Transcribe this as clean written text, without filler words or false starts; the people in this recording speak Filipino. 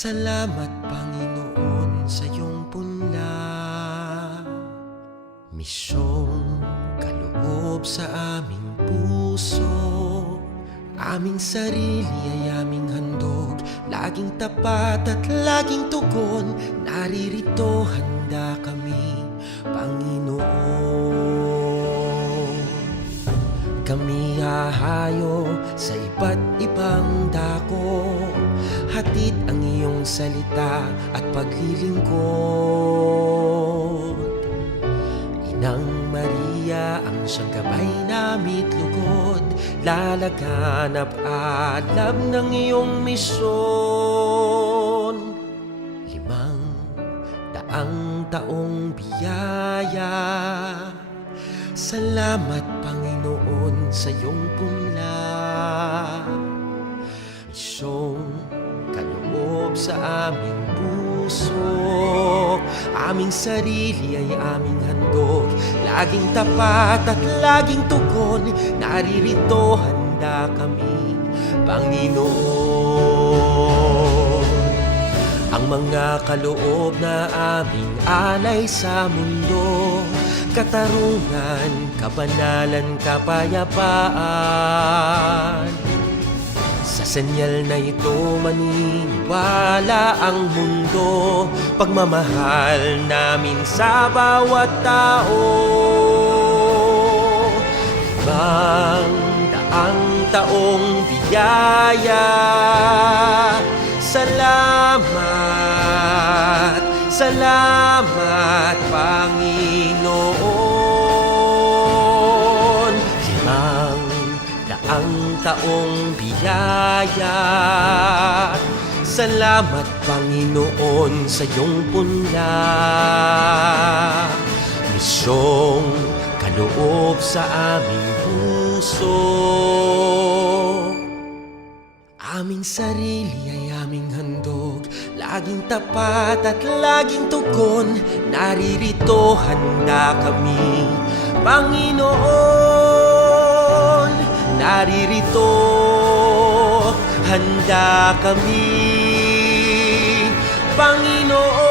Salamat Panginoon sa iyong punla, misyong kaloob sa aming puso. Aming sarili ay aming handog, laging tapat at laging tugon. Naririto handa kami, Panginoon. Kami hahayo sa iba't ibang dako, hatid ang iyong salita at paglilingkod. Inang Maria ang siyang gabay namit lugod, lalaganap alam ng iyong misyon. 500 taong biyaya, salamat Panginoon sa iyong punla, misyong kaloob sa aming puso. Aming sarili ay aming handog, laging tapat at laging tugon. Naririto handa kami, Panginoon. Ang mga kaloob na aming alay sa mundo, katarungan, kabanalan, kapayapaan. Sa senyal na ito maniniwala ang mundo, pagmamahal namin sa bawat tao. 500 taong biyaya, salamat, salamat Panginoon. 500 taong biyaya, salamat Panginoon sa iyong punla, misyong kaloob sa aming puso. Aming sarili ay aming handog, laging tapat at laging tugon. Naririto handa kami, Panginoon. Naririto handa kami, Panginoon.